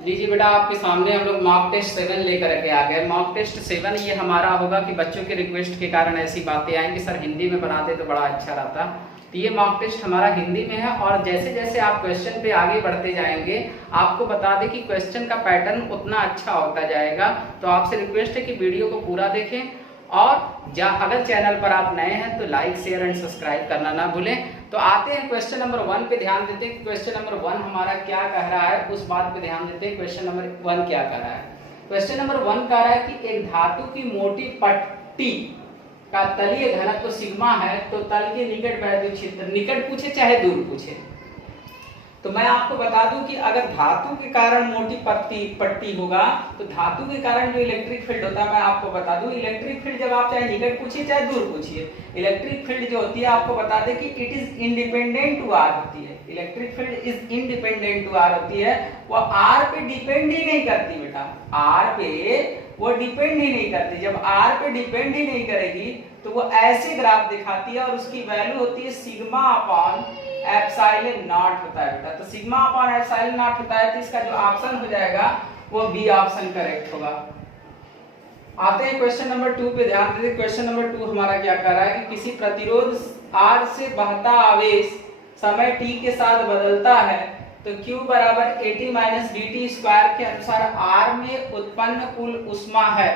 लीजिए बेटा, आपके सामने हम लोग मॉक टेस्ट 7 लेकर के आ गए। मॉक टेस्ट 7 ये हमारा होगा कि बच्चों के रिक्वेस्ट के कारण ऐसी बातें आएंगी, सर हिंदी में बनाते तो बड़ा अच्छा रहता। तो ये मॉक टेस्ट हमारा हिंदी में है और जैसे जैसे आप क्वेश्चन पे आगे बढ़ते जाएंगे, आपको बता दें कि क्वेश्चन का पैटर्न उतना अच्छा होता जाएगा। तो आपसे रिक्वेस्ट है कि वीडियो को पूरा देखें और अगर चैनल पर आप नए हैं तो लाइक शेयर एंड सब्सक्राइब करना ना भूलें। तो आते हैं क्वेश्चन नंबर 1 पे ध्यान देते हैं। क्वेश्चन नंबर 1 हमारा क्या कह रहा है, उस बात पे ध्यान देते हैं। क्वेश्चन नंबर 1 क्या कह रहा है? क्वेश्चन नंबर 1 कह रहा है कि एक धातु की मोटी पट्टी का तलीय घनत्व सिग्मा है, तो तल के निकट वैद्युत क्षेत्र, निकट पूछे चाहे दूर पूछे, तो मैं आपको बता दूं कि अगर धातु के कारण मोटी पट्टी होगा तो धातु के कारण जो इलेक्ट्रिक फील्ड होता है, मैं आपको बता दूं इलेक्ट्रिक फील्ड जब आप चाहे निकट पूछिए चाहे दूर पूछिए, इलेक्ट्रिक फील्ड जो होती है आपको बता दें कि it is independent to r होती है। Electric field is independent to r होती है, वो आर पे डिपेंड ही नहीं करती बेटा, आर पे वो डिपेंड ही नहीं करती। जब आर पे डिपेंड ही नहीं करेगी तो वो ऐसे ग्राफ दिखाती है और उसकी वैल्यू होती है सिग्मा अपॉन एप्सिलॉन नॉट होता है बेटा। तो सिग्मा अपॉन एप्सिलॉन नॉट होता है, तो इसका जो ऑप्शन हो जाएगा वो बी ऑप्शन करेक्ट होगा। आते हैं क्वेश्चन नंबर 2 पे ध्यान दीजिए। क्वेश्चन नंबर 2 हमारा क्या कर रहा है कि किसी प्रतिरोध R से बहता आवेश समय t के साथ बदलता है, तो Q बराबर AT माइनस dt स्क्वायर के अनुसार R में उत्पन्न कुल ऊष्मा है।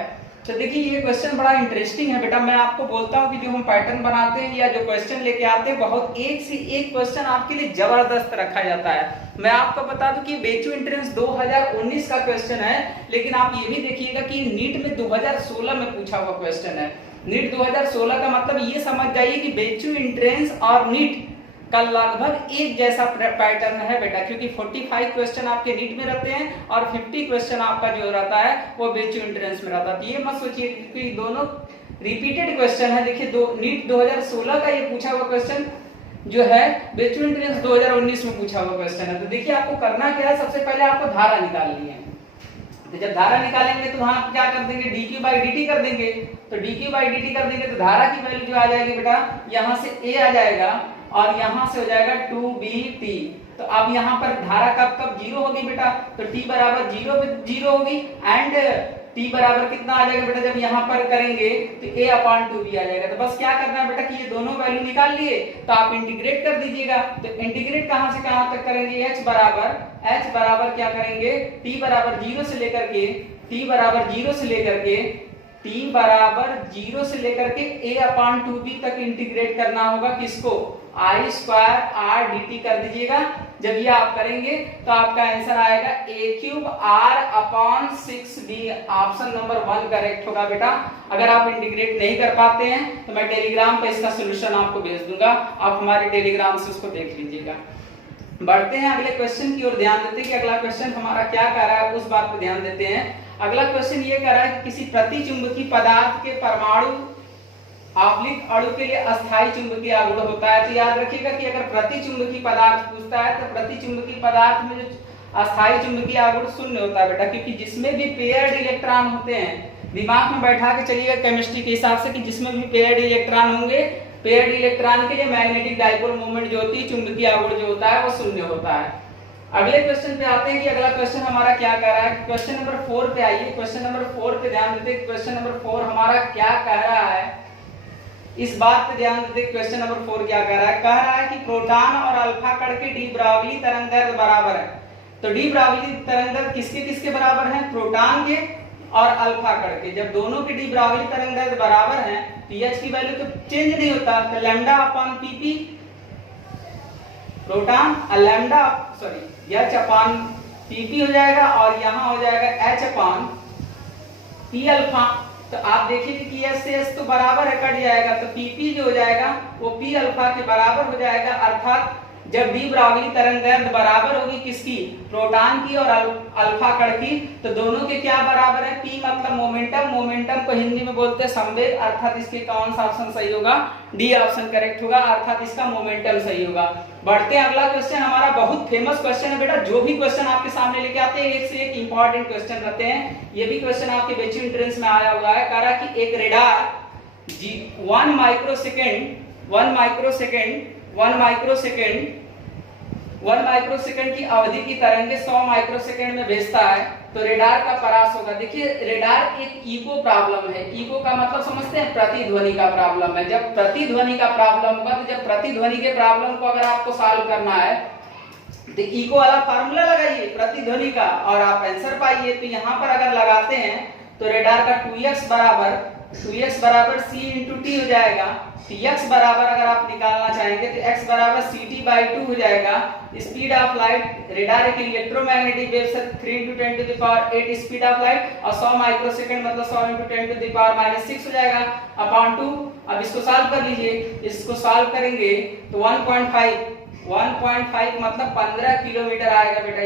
तो देखिए ये क्वेश्चन बड़ा इंटरेस्टिंग है बेटा। मैं आपको बोलता हूँ कि जो हम पैटर्न बनाते हैं या जो क्वेश्चन लेके आते हैं, बहुत एक से एक क्वेश्चन आपके लिए जबरदस्त रखा जाता है। मैं आपको बता दूं कि बेचू एंट्रेंस 2019 का क्वेश्चन है, लेकिन आप ये भी देखिएगा कि नीट में 2016 में पूछा हुआ क्वेश्चन है। नीट 2016 का मतलब ये समझ जाइए कि बेचू एंट्रेंस और नीट का लगभग एक जैसा पैटर्न है बेटा, क्योंकि 45 क्वेश्चन आपके नीट में रहते हैं और 50 क्वेश्चन आपका जो रहता है वो बेचू एंट्रेंस में रहता है। तो ये मत सोचिए कि दोनों रिपीटेड क्वेश्चन है। देखिए नीट 2016 का ये पूछा हुआ क्वेश्चन जो है बेचू एंट्रेंस 2019 में पूछा हुआ क्वेश्चन है। तो देखिए आपको करना क्या है, सबसे पहले आपको धारा निकालनी है। तो जब धारा निकालेंगे तो वहां क्या कर देंगे, dq बाई dt कर देंगे। तो dq बाई dt कर देंगे तो धारा की वैल्यू जो आ जाएगी बेटा, यहाँ से a आ जाएगा और यहाँ से हो जाएगा 2bt। तो अब यहाँ पर धारा कब कब जीरो होगी बेटा, तो t बराबर जीरो होगी एंड t बराबर कितना आ जाएगा बेटा, जब यहाँ पर करेंगे तो a अपॉन 2b आ जाएगा। तो बस क्या करना है बेटा कि ये दोनों वैल्यू निकाल लिए तो आप इंटीग्रेट कर दीजिएगा। तो इंटीग्रेट कहाँ से कहाँ तक करेंगे, h बराबर क्या करेंगे, t बराबर 0 से लेकर के t बराबर 0 से लेकर के t बराबर 0 से लेकर के a अपॉन 2b तक इंटीग्रेट करना होगा। किसको, आई स्क्वायर आर dt कर दीजिएगा। जब ये आप करेंगे तो आपका आंसर आएगा a cube r upon 6d। Option number 1 correct होगा बेटा। अगर आप इंटीग्रेट नहीं कर पाते हैं तो मैं टेलीग्राम पे इसका सोल्यूशन आपको भेज दूंगा, आप हमारे टेलीग्राम से उसको देख लीजिएगा। बढ़ते हैं अगले क्वेश्चन की ओर, ध्यान देते हैं कि अगला क्वेश्चन हमारा क्या कह रहा है, उस बात पे ध्यान देते हैं। अगला क्वेश्चन ये कह रहा है कि किसी प्रतिचुंबकीय पदार्थ के परमाणु आवलिक अणु के लिए अस्थायी चुंबकीय आघूर्ण होता है। तो याद रखिएगा कि अगर प्रतिचुंबकीय पदार्थ पूछता है तो प्रतिचुंबकीय पदार्थ में जो अस्थायी चुंबकीय आघूर्ण शून्य होता है बेटा, क्योंकि जिसमें भी पेयर्ड इलेक्ट्रॉन होते हैं, दिमाग में बैठा के चलिएगा केमिस्ट्री के हिसाब से कि जिसमें भी पेयर्ड इलेक्ट्रॉन होंगे, पेयर्ड इलेक्ट्रॉन के लिए मैग्नेटिक डाइपोल मोमेंट जो होती है, चुंबकीय आघूर्ण जो होता है वो शून्य होता है। अगले क्वेश्चन पे आते हैं कि अगला क्वेश्चन हमारा क्या कह रहा है। क्वेश्चन नंबर 4 पे आइए। क्वेश्चन नंबर 4 पे ध्यान देते हैं। क्वेश्चन नंबर 4 हमारा क्या कह रहा है, इस बात पे ध्यान देते। क्वेश्चन नंबर 4 क्या कह रहा है कि प्रोटॉन और अल्फा कण के डी ब्राउली तरंगदैर्ध्य बराबर है। तो डी ब्राउली तरंगदैर्ध्य किसके किसके बराबर है, प्रोटॉन के और अल्फा कण के। जब दोनों के डी ब्राउली तरंगदैर्ध्य बराबर हैं तो H की वैल्यू तो चेंज नहीं होता, तो lambda upon pp proton lambda H upon pp हो जाएगा और यहाँ हो जाएगा H अपॉन p अल्फा। तो आप देखिए कि S से S तो बराबर है, कट जाएगा, तो pp जो हो जाएगा वो p अल्फा के बराबर हो जाएगा। अर्थात जब डी ब्राउली तरंगदैर्ध्य बराबर होगी किसकी, प्रोटॉन की और अल्फा कण की, तो दोनों के क्या बराबर है, p मतलब मोमेंटम, मोमेंटम को हिंदी में बोलते हैं संवेग। अर्थात इसके कौन सा ऑप्शन सही होगा, डी ऑप्शन करेक्ट होगा, अर्थात इसका मोमेंटम सही होगा। बढ़ते हैं अगला क्वेश्चन, हमारा बहुत फेमस क्वेश्चन है बेटा। जो भी क्वेश्चन आपके सामने लेके आते हैं एक से एक इंपॉर्टेंट क्वेश्चन रहते हैं। ये भी क्वेश्चन आपके बेचू एंट्रेंस में आया हुआ है। कह रहा कि एक रेडार 1 माइक्रोसेकंड 1 माइक्रोसेकंड की अवधि की तरंगे 100 माइक्रोसेकंड में भेजता है तो रेडार का परास होगा। देखिए रेडार एक इको प्रॉब्लम है। इको का मतलब समझते हैं, प्रतिध्वनि का प्रॉब्लम है। जब प्रतिध्वनि का प्रॉब्लम होगा तो जब प्रतिध्वनि के प्रॉब्लम को अगर आपको सॉल्व करना है तो इको वाला फार्मूला लगाइए प्रतिध्वनि का और आप आंसर पाइए। तो यहाँ पर अगर लगाते हैं तो रेडार का 2x बराबर c इंटू टी हो जाएगा। तो x बराबर अगर आप निकालना चाहेंगे तो x बराबर ct/2 हो जाएगा। स्पीड ऑफ लाइट, रेडार एक इलेक्ट्रोमैग्नेटिक वेव से 3 × 10⁸ स्पीड ऑफ लाइट और 100 माइक्रोसेकंड मतलब 100 × 10⁻⁻6 हो जाएगा अपॉन 2। अब इसको सॉल्व कर लीजिए। इसको सॉल्व करेंगे तो 1.5 मतलब 15 किलोमीटर आएगा बेटा।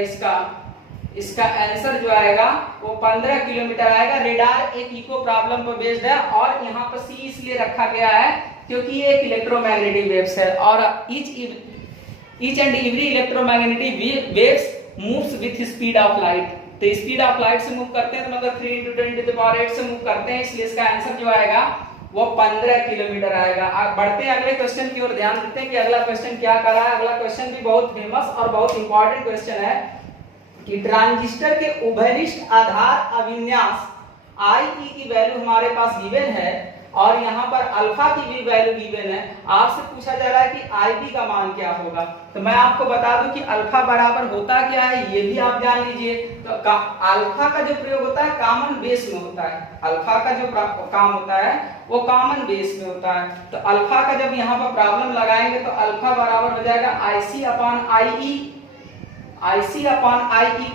इसका आंसर जो आएगा वो 15 किलोमीटर आएगा। रेडार एक इको प्रॉब्लम पर बेस्ड है और यहाँ पर सी इसलिए रखा गया है क्योंकि ये एक इलेक्ट्रोमैग्नेटिक वेव्स है और each and every electromagnetic waves moves with speed of light. तो स्पीड ऑफ लाइट से मूव करते हैं तो मतलब 3 × 10⁸ से मूव करते हैं, इसलिए इसका आंसर जो आएगा वो 15 किलोमीटर आएगा। आप बढ़ते हैं अगले क्वेश्चन की ओर, ध्यान देते हैं कि अगला क्वेश्चन क्या कर रहा है। अगला क्वेश्चन भी बहुत फेमस और बहुत इंपॉर्टेंट क्वेश्चन है कि ट्रांजिस्टर के उभयनिष्ठ आधार अभिन्यास I की वैल्यू हमारे पास गिवन है और यहाँ पर अल्फा की भी वैल्यू गिवन है। आपसे पूछा जा रहा है कि IB का मान क्या होगा। तो मैं आपको बता दूं कि अल्फा बराबर होता क्या है ये भी आप जान लीजिए। तो अल्फा का जो प्रयोग होता है कॉमन बेस में होता है। अल्फा का जो काम होता है वो कॉमन बेस में होता है। तो अल्फा का जब यहाँ पर प्रॉब्लम लगाएंगे तो अल्फा बराबर हो जाएगा IC/IE।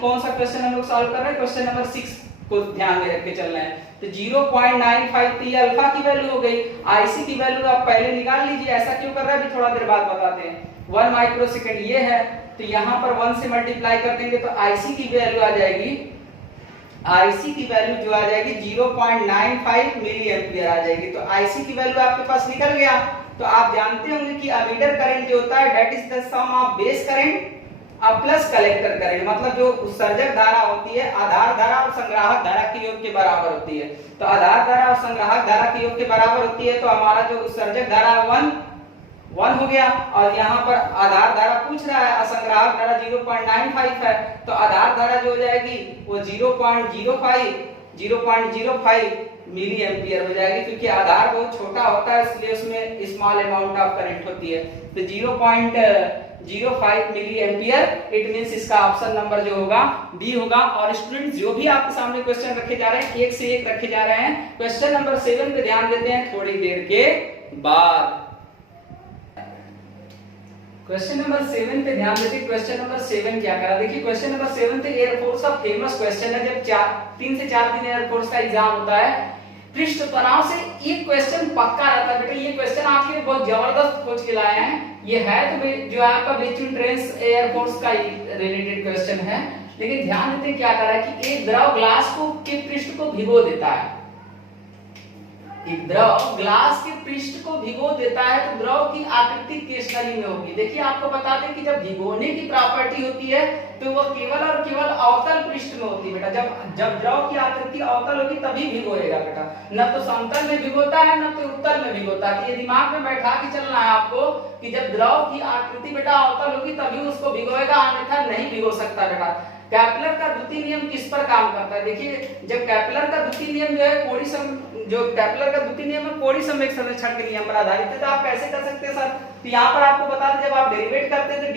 कौन सा क्वेश्चन हम लोग सॉल्व कर रहे हैं? क्वेश्चन नंबर 6 को ध्यान में रख के चल रहे हैं। तो 0.95 तो ये अल्फा की वैल्यू हो गई। IC की वैल्यू आप पहले निकाल लीजिए। ऐसा क्यों कर रहा है अभी थोड़ा देर बाद बताते हैं। 1 माइक्रोसेकंड ये है तो यहाँ पर 1 से मल्टीप्लाई कर देंगे तो IC की वैल्यू आ जाएगी। IC की वैल्यू जो आ जाएगी 0.95 मिली एम्पियर आ जाएगी। तो IC की वैल्यू आपके पास निकल गया। तो आप जानते होंगे कि एमीटर करंट जो होता है that is the sum of base current अब प्लस कलेक्टर करंट, मतलब जो उत्सर्जक धारा होती है आधार धारा और संग्राहक धारा के योग के बराबर होती है। तो आधार धारा और संग्राहक धारा के योग के बराबर होती है तो हमारा जो उत्सर्जक धारा 1 हो गया और यहाँ पर आधार धारा पूछ रहा है और संग्राहक धारा 0.95 है। तो आधार धारा जो हो जाएगी वो 0.05 मिली एम्पियर हो जाएगी क्योंकि आधार बहुत छोटा होता है इसलिए उसमें स्मॉल अमाउंट ऑफ करंट होती है। तो 0.05 मिली एम्पियर। इट मींस इसका ऑप्शन नंबर जो होगा डी होगा। और स्टूडेंट जो भी आपके सामने क्वेश्चन रखे जा रहे हैं एक से एक रखे जा रहे हैं। क्वेश्चन नंबर 7 पे ध्यान देते हैं थोड़ी देर के बाद। क्वेश्चन नंबर 7 पे ध्यान देते हैं। क्वेश्चन नंबर 7 क्या करा, देखिए क्वेश्चन नंबर 7 पे एयरफोर्स का फेमस क्वेश्चन है। जब 3 से 4 दिन एयरफोर्स का एग्जाम होता है पृष्ठ तनाव से एक क्वेश्चन पक्का रहता है बेटा। ये क्वेश्चन आपके बहुत जबरदस्त खोज के लाए हैं। ये है तो जो आपका बेसिक ट्रेंस एयरफोर्स का रिलेटेड क्वेश्चन है, लेकिन ध्यान देते क्या कर रहा है कि एक द्रव ग्लास को के पृष्ठ को भिगो देता है। एक द्रव ग्लास के पृष्ठ को भिगो देता है तो द्रव की आकृति किस नली में होगी। देखिए आपको बता दें कि जब भिगोने की प्रॉपर्टी होती है तो वो केवल और केवल अवतल पृष्ठ में होती है बेटा। जब द्रव की आकृति अवतल होगी तभी भिगोएगा बेटा, न तो समतल में भिगोता है न तो उत्तल में भिगोता है। ये दिमाग में बैठा के चलना है आपको कि जब द्रव की आकृति बेटा अवतल होगी तभी उसको भिगोएगा, अन्यथा नहीं भिगो सकता बेटा। कैपलर का द्वितीय नियम किस पर काम करता है? देखिए जब कैपलर का द्वितीय नियम जो है कैपलर का द्वितीय नियम है कोणीय संवेग संरक्षण के नियम पर आधारित है। तो आप कैसे कर सकते हैं सर? तो यहाँ पर आपको बता दें जब आप डेरिवेट करते थे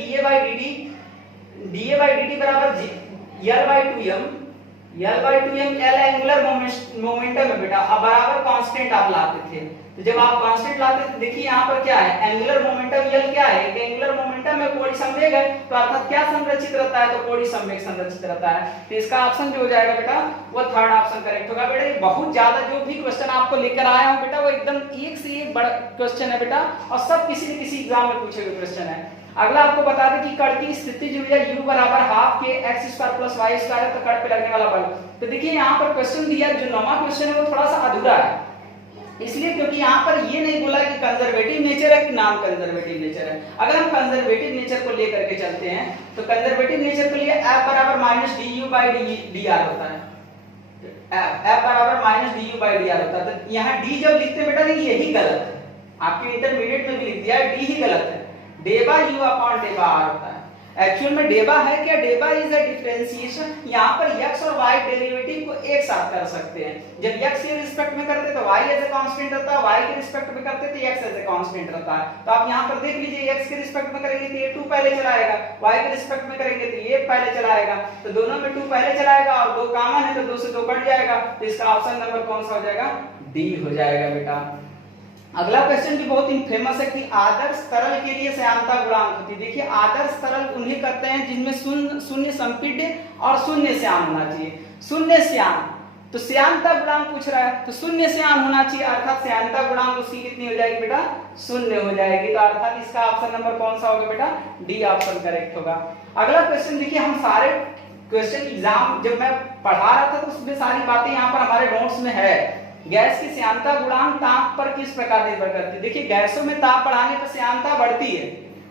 dA/dt बराबर L/2m L एंगुलर मोमेंटम है बेटा। अब बराबर कांस्टेंट आप लाते थे। तो जब आप कांस्टेंट लाते थे देखिए यहाँ पर क्या है एंगुलर मोमेंटम L क्या है? एंगुलर मोमेंटम में कोणीय संवेग है तो अर्थात क्या संरक्षित रहता है? तो कोणीय संवेग संरक्षित रहता है। तो इसका ऑप्शन जो हो जाएगा बेटा वो थर्ड ऑप्शन करेक्ट होगा बेटा। ये बहुत ज्यादा जो भी क्वेश्चन आपको लेकर आया हूं बेटा वो एकदम एक से एक बड़ा क्वेश्चन है बेटा और सब किसी न किसी एग्जाम में पूछे हुए क्वेश्चन है। अगला आपको बता दें कि कण की स्थिति जो है u बराबर हाफ के x² + y² है तो कण पे लगने वाला बल। तो देखिए यहाँ पर क्वेश्चन दिया जो 9वां क्वेश्चन है वो थोड़ा सा अधूरा है इसलिए क्योंकि यहाँ पर ये नहीं बोला कि कंजर्वेटिव नेचर है कि नॉन कंजर्वेटिव नेचर है। अगर हम कंजर्वेटिव नेचर को लेकर के चलते हैं तो कंजर्वेटिव नेचर के लिए F बराबर -du/dr होता है। F बराबर -du/dr होता है। तो यहाँ d जब लिखते हैं बेटा यही गलत है, आपके इंटरमीडिएट में भी लिख दिया है d ही गलत है। d/u/r होता है। एक्चुअल में डेबा है क्या? डेबा इज अ डिफरेंशिएशन। यहाँ पर x और y डेरिवेटिव को एक साथ कर सकते हैं। जब x के रिस्पेक्ट में करते तो y एज ए कांस्टेंट रहता है, y के रिस्पेक्ट में करते तो x एज ए कांस्टेंट रहता है। तो आप यहाँ पर देख लीजिए, x के रिस्पेक्ट में करेंगे तो ये 2 पहले चलाएगा, y के रिस्पेक्ट में करेंगे तो ये पहले चलाएगा। तो दोनों में 2 पहले चलाएगा और 2 कॉमन है तो 2 से 2 कट जाएगा। तो इसका ऑप्शन नंबर कौन सा हो जाएगा? डी हो जाएगा बेटा। अगला क्वेश्चन भी बहुत ही फेमस है कि आदर्श तरल के लिए श्यानता गुणांक होती है। देखिए, आदर्श तरल उन्हें कहते हैं जिनमें शून्य संपीड्य और शून्य श्यान होना चाहिए। शून्य श्यान, तो श्यानता गुणांक पूछ रहा है, तो शून्य श्यान होना चाहिए, अर्थात श्यानता गुणांक उसकी कितनी हो जाएगी बेटा? शून्य हो जाएगी। तो अर्थात इसका ऑप्शन नंबर कौन सा होगा बेटा? डी ऑप्शन करेक्ट होगा। अगला क्वेश्चन देखिए, हम सारे क्वेश्चन एग्जाम जब मैं पढ़ा रहा था तो उसमें सारी बातें यहाँ पर हमारे नोट्स में है। गैस की श्यानता गुणांक ताप पर किस प्रकार निर्भर करती है? देखिए, गैसों में ताप बढ़ाने पर श्यानता बढ़ती है,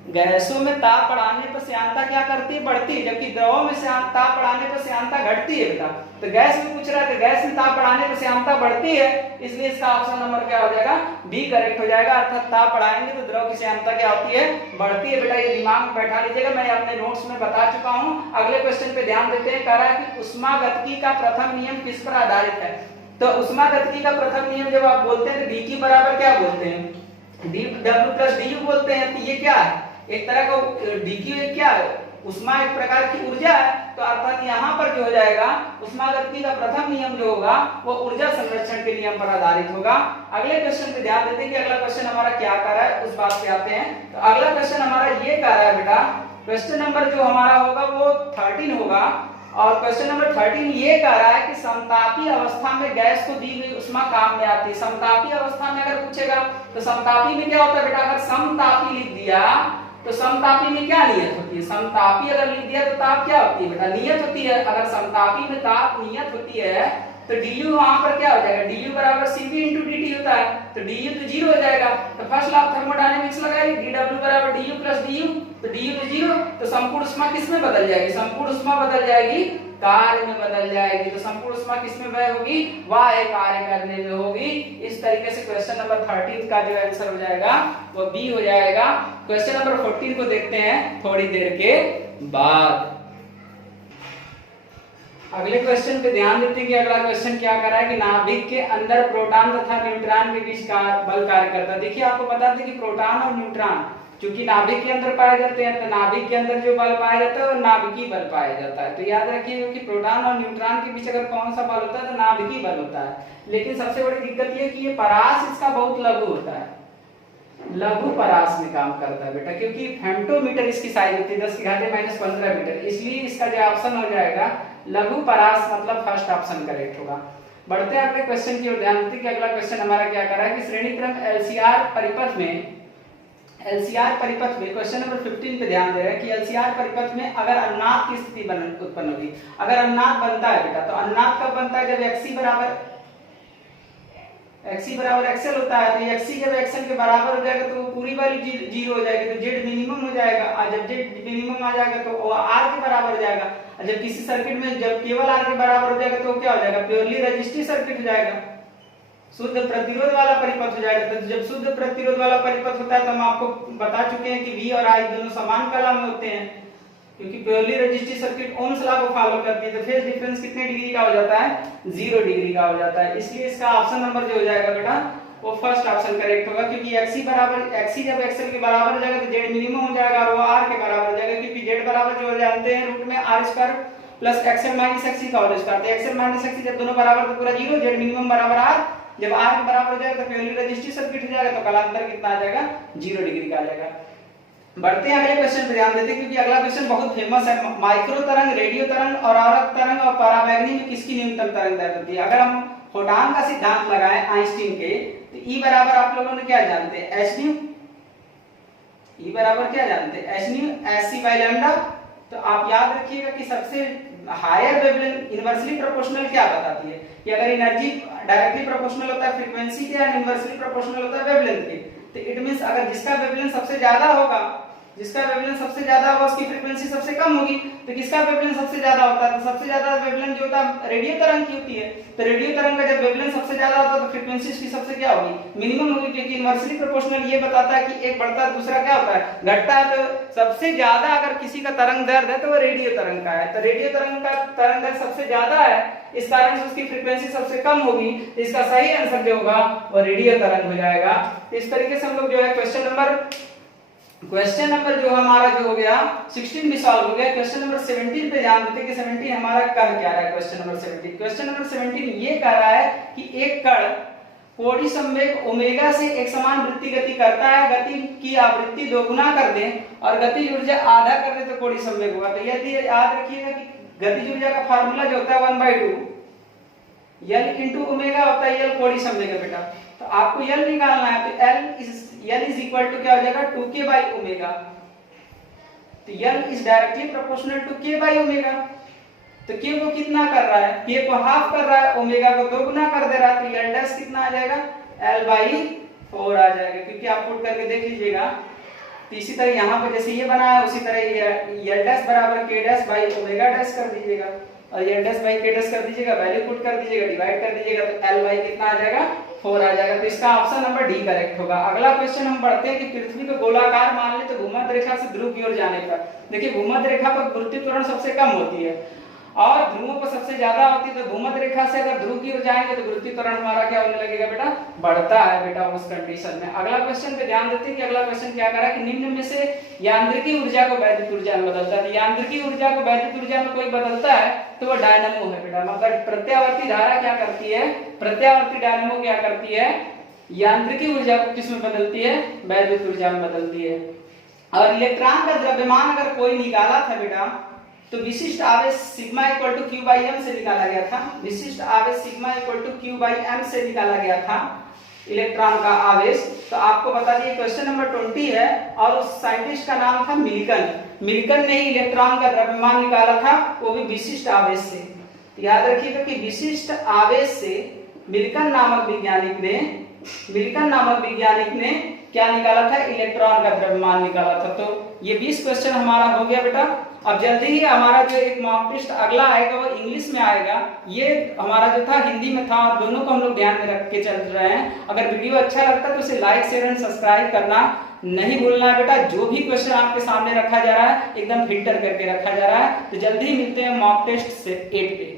गैसों में ताप बढ़ाने पर श्यानता क्या करती है? बढ़ती है, जबकि द्रवों में ताप बढ़ाने पर श्यानता घटती है बेटा। तो गैस में पूछ रहा है, तो गैस में ताप बढ़ाने पर श्यानता बढ़ती है, इसलिए इसका ऑप्शन नंबर क्या हो जाएगा? बी करेक्ट हो जाएगा। अर्थात ताप बढ़ाएंगे तो द्रव की श्यानता क्या होती है? बढ़ती है बेटा। ये दिमाग में बैठा लीजिएगा, मैं अपने नोट्स में बता चुका हूँ। अगले क्वेश्चन पे ध्यान देते हैं। कह रहा है कि ऊष्मागतिकी का प्रथम नियम किस पर आधारित है? तो ऊष्मागतिकी का प्रथम नियम जब आप बोलते हैं तो d की बराबर क्या बोलते हैं? dw प्लस du बोलते हैं। तो ये क्या है? एक तरह का dq क्या है? ऊष्मा एक प्रकार की ऊर्जा है। तो अर्थात यहाँ पर जो हो जाएगा, ऊष्मागतिकी का प्रथम नियम जो होगा वो ऊर्जा संरक्षण के नियम पर आधारित होगा। अगले क्वेश्चन पे ध्यान देते हैं कि अगला क्वेश्चन हमारा क्या कर रहा है, उस बात पे आते हैं। तो अगला क्वेश्चन हमारा ये कह रहा है बेटा, क्वेश्चन नंबर जो हमारा होगा वो 13 होगा। और क्वेश्चन नंबर 13 ये कह रहा है कि समतापी अवस्था में गैस को दी गई ऊष्मा काम में आती है। समतापी अवस्था में अगर पूछेगा तो समतापी में क्या होता है बेटा? अगर समतापी लिख दिया तो समतापी में क्या नियत होती है? समतापी अगर लिख दिया तो ताप क्या होती है बेटा? नियत होती है। अगर समतापी में ताप नियत होती है तो du वहां पर क्या हो जाएगा? du बराबर Cp into dt होता है, तो du तो 0 हो जाएगा। तो फर्स्ट लॉ ऑफ थर्मोडायनेमिक्स लगाइए, dw बराबर du प्लस du, तो du तो 0, तो संपूर्ण ऊष्मा किस में बदल जाएगी? संपूर्ण ऊष्मा बदल जाएगी कार्य में बदल जाएगी। तो संपूर्ण ऊष्मा किस में व्यय होगी? वाह कार्य करने में होगी। इस तरीके से क्वेश्चन नंबर 13 का जो आंसर हो जाएगा वो बी हो जाएगा। क्वेश्चन नंबर 14 को देखते हैं थोड़ी देर के बाद। अगले क्वेश्चन पे ध्यान देते हैं कि अगला क्वेश्चन क्या कर रहा है कि नाभिक के अंदर प्रोटॉन तथा न्यूट्रॉन के बीच का बल कार्य करता है। देखिए, आपको बता दें कि प्रोटॉन और न्यूट्रॉन क्योंकि नाभिक के अंदर पाए जाते हैं, तो नाभिक के अंदर जो बल पाया जाता है वो नाभिकीय बल पाया जाता है। तो याद रखिएगा कि प्रोटॉन और न्यूट्रॉन के बीच अगर कौन सा बल होता है तो नाभिकीय बल होता है। लेकिन सबसे बड़ी दिक्कत ये कि ये परास इसका बहुत लघु होता है, लघु परास में काम करता है बेटा, क्योंकि फेम्टोमीटर इसकी साइज होती है 10⁻⁻15 मीटर, इसलिए इसका जो ऑप्शन हो जाएगा लघु परास, मतलब फर्स्ट ऑप्शन करेक्ट होगा। बढ़ते हैं अगले क्वेश्चन की ओर। ध्यान देते हैं कि अगला क्वेश्चन हमारा क्या कर रहा है कि श्रेणी क्रम एलसीआर परिपथ में क्वेश्चन नंबर 15 पे ध्यान दे रहा है कि एलसीआर परिपथ में अगर अनुनाद की स्थिति उत्पन्न होगी। अगर अनुनाद बनता है बेटा, तो अनुनाद कब बनता है? जब xc बराबर xl होता है। तो xc जब xl के बराबर हो जाएगा तो पूरी वैल्यू 0 हो जाएगी, तो z मिनिमम हो जाएगा। और जब z मिनिमम आ जाएगा तो r के बराबर हो जाएगा। और जब किसी सर्किट में जब केवल r के बराबर हो जाएगा तो क्या हो जाएगा? प्योरली रेजिस्टिव सर्किट हो जाएगा, शुद्ध प्रतिरोध वाला परिपथ हो जाएगा। तो जब शुद्ध प्रतिरोध वाला परिपथ होता है तो हम आपको बता चुके हैं कि V और I दोनों समान कला में होते हैं, क्योंकि purely resistive circuit Ohm's law को फॉलो करती है। तो फेज डिफरेंस कितने डिग्री का हो जाता है? 0 डिग्री का हो जाता है। इसलिए इसका ऑप्शन नंबर जो हो जाएगा बेटा वो फर्स्ट ऑप्शन करेक्ट होगा, क्योंकि xc जब xl के बराबर हो जाएगा तो z मिनिमम हो जाएगा और वो r के बराबर हो जाएगा, क्योंकि z बराबर जो जानते हैं रूट में r² plus xl minus xc का होल स्क्वायर। तो xl माइनस xc जब दोनों बराबर तो पूरा 0, z मिनिमम बराबर r। जब r के बराबर हो जाएगा तो प्योरली रेजिस्टिव सर्किट हो जाएगा, तो कालांतर कितना आ जाएगा? 0 डिग्री का आ जाएगा। बढ़ते हैं अगले क्वेश्चन पे ध्यान देते हैं, क्योंकि अगला क्वेश्चन बहुत फेमस है। माइक्रो तरंग, रेडियो तरंग और आवर्त तरंग और पराबैंगनी में किसकी न्यूनतम तरंग दैर्घ्य होती है? अगर हम फोटॉन का सिद्धांत लगाएं आइंस्टीन के, तो E बराबर आप लोगों ने क्या जानते हैं? h new. E बराबर क्या जानते हैं? h new sc by lambda. तो आप याद रखिएगा कि सबसे हायर वेवलेंथ इनवर्सली प्रोपोर्शनल क्या बताती है कि अगर एनर्जी डायरेक्टली प्रोपोर्शनल होता है फ्रीक्वेंसी के एंड इनवर्सली प्रोपोर्शनल होता है वेवलेंथ के। तो इट मींस अगर जिसका वेवलेंथ सबसे ज्यादा होगा उसकी फ्रीक्वेंसी सबसे कम होगी। तो किसका वेवलेंथ सबसे ज्यादा होता है? तो सबसे ज्यादा वेवलेंथ जो होता है रेडियो तरंग की होती है। तो रेडियो तरंग का जब वेवलेंथ सबसे ज्यादा होता है तो फ्रीक्वेंसी इसकी सबसे क्या होगी? मिनिमम होगी, क्योंकि इनवर्सली प्रोपोर्शनल ये बताता है कि एक बढ़ता है दूसरा क्या होता है? घटता है। तो सबसे ज्यादा अगर किसी का तरंग दैर्ध्य है तो वो रेडियो तरंग का है। तो रेडियो तरंग का तरंग दैर्ध्य सबसे ज्यादा है, इस कारण से उसकी फ्रीक्वेंसी सबसे कम होगी। इसका सही आंसर जो होगा वो रेडियो तरंग हो जाएगा। इस तरीके से हम लोग जो है क्वेश्चन नंबर जो हमारा जो हो गया 16 भी सॉल्व हो गया। क्वेश्चन नंबर 17 पे ध्यान देते कि 17 हमारा कह क्या रहा है। क्वेश्चन नंबर 17 ये कह रहा है कि एक कण कोणीय संवेग ओमेगा से एक समान वृत्ति गति करता है, गति की आवृत्ति दोगुना कर दें और गतिज ऊर्जा आधा कर दे तो कोणीय संवेग होगा। तो यदि याद रखिएगा कि गतिज ऊर्जा का फार्मूला जो होता है 1/2 L इंटू ओमेगा होता है। L कोणीय संवेग है बेटा, तो आपको L निकालना है। तो L इज इक्वल टू क्या हो जाएगा? 2k by omega. तो L is directly proportional to k by omega. तो k को कितना कर रहा है? k को हाफ कर रहा है, ओमेगा को दोगुना कर दे रहा है। तो L डैश कितना आ जाएगा? L बाई 4 आ जाएगा, क्योंकि आप पुट करके देख लीजिएगा। तो इसी तरह यहाँ पर जैसे ये बना है उसी तरह L डैश बराबर k dash by omega dash कर दीजिएगा और L dash by k dash कर दीजिएगा, वैल्यू पुट कर दीजिएगा, डिवाइड कर दीजिएगा। तो L बाई कितना आ जाएगा? 4 आ जाएगा। तो इसका ऑप्शन नंबर डी करेक्ट होगा। अगला क्वेश्चन हम पढ़ते हैं कि पृथ्वी को गोलाकार मान ले तो भूमध्य रेखा से ध्रुव की ओर जाने पर, देखिए भूमध्य रेखा पर गुरुत्व त्वरण सबसे कम होती है और ध्रुवों पर सबसे ज्यादा होती है। तो भूमध्य रेखा से अगर ध्रुव की ओर जाएंगे तो गुरुत्व त्वरण हमारा क्या होने लगेगा बेटा? बढ़ता है बेटा उस कंडीशन में। अगला क्वेश्चन पे ध्यान देते हैं कि अगला क्वेश्चन क्या कर रहा है कि निम्न में से यांत्रिकी ऊर्जा को वैद्युत ऊर्जा में बदलता है। यांत्रिकी ऊर्जा को वैद्युत ऊर्जा में कोई बदलता है तो वो डायनामो है बेटा। मतलब प्रत्यावर्ती धारा क्या करती है? प्रत्यावर्ती डायनामो क्या करती है? यांत्रिकी ऊर्जा को किसमें बदलती है? वैद्युत ऊर्जा में बदलती है। और इलेक्ट्रॉन का द्रव्यमान अगर कोई निकाला था बेटा तो विशिष्ट आवेश sigma equal to q by m से निकाला गया था। विशिष्ट आवेश sigma equal to q by m से निकाला गया था इलेक्ट्रॉन का आवेश। तो आपको बता दिए क्वेश्चन नंबर 20 है और उस साइंटिस्ट का नाम था मिल्टन। मिल्टन ने ही इलेक्ट्रॉन का द्रव्यमान निकाला था, वो भी विशिष्ट आवेश से। तो याद रखिएगा कि विशिष्ट आवेश से मिल्टन नामक वैज्ञानिक ने क्या निकाला था? इलेक्ट्रॉन का द्रव्यमान निकाला था। तो ये 20 क्वेश्चन हमारा हो गया बेटा। अब जल्दी ही हमारा जो एक मॉक टेस्ट अगला आएगा वो इंग्लिश में आएगा। ये हमारा जो था हिंदी में था और दोनों को हम लोग ध्यान में रख के चल रहे हैं। अगर वीडियो अच्छा लगता है तो उसे लाइक शेयर एंड सब्सक्राइब करना नहीं भूलना है बेटा। जो भी क्वेश्चन आपके सामने रखा जा रहा है एकदम फिल्टर करके रखा जा रहा है। तो जल्दी ही मिलते हैं मॉक टेस्ट से 8 पे।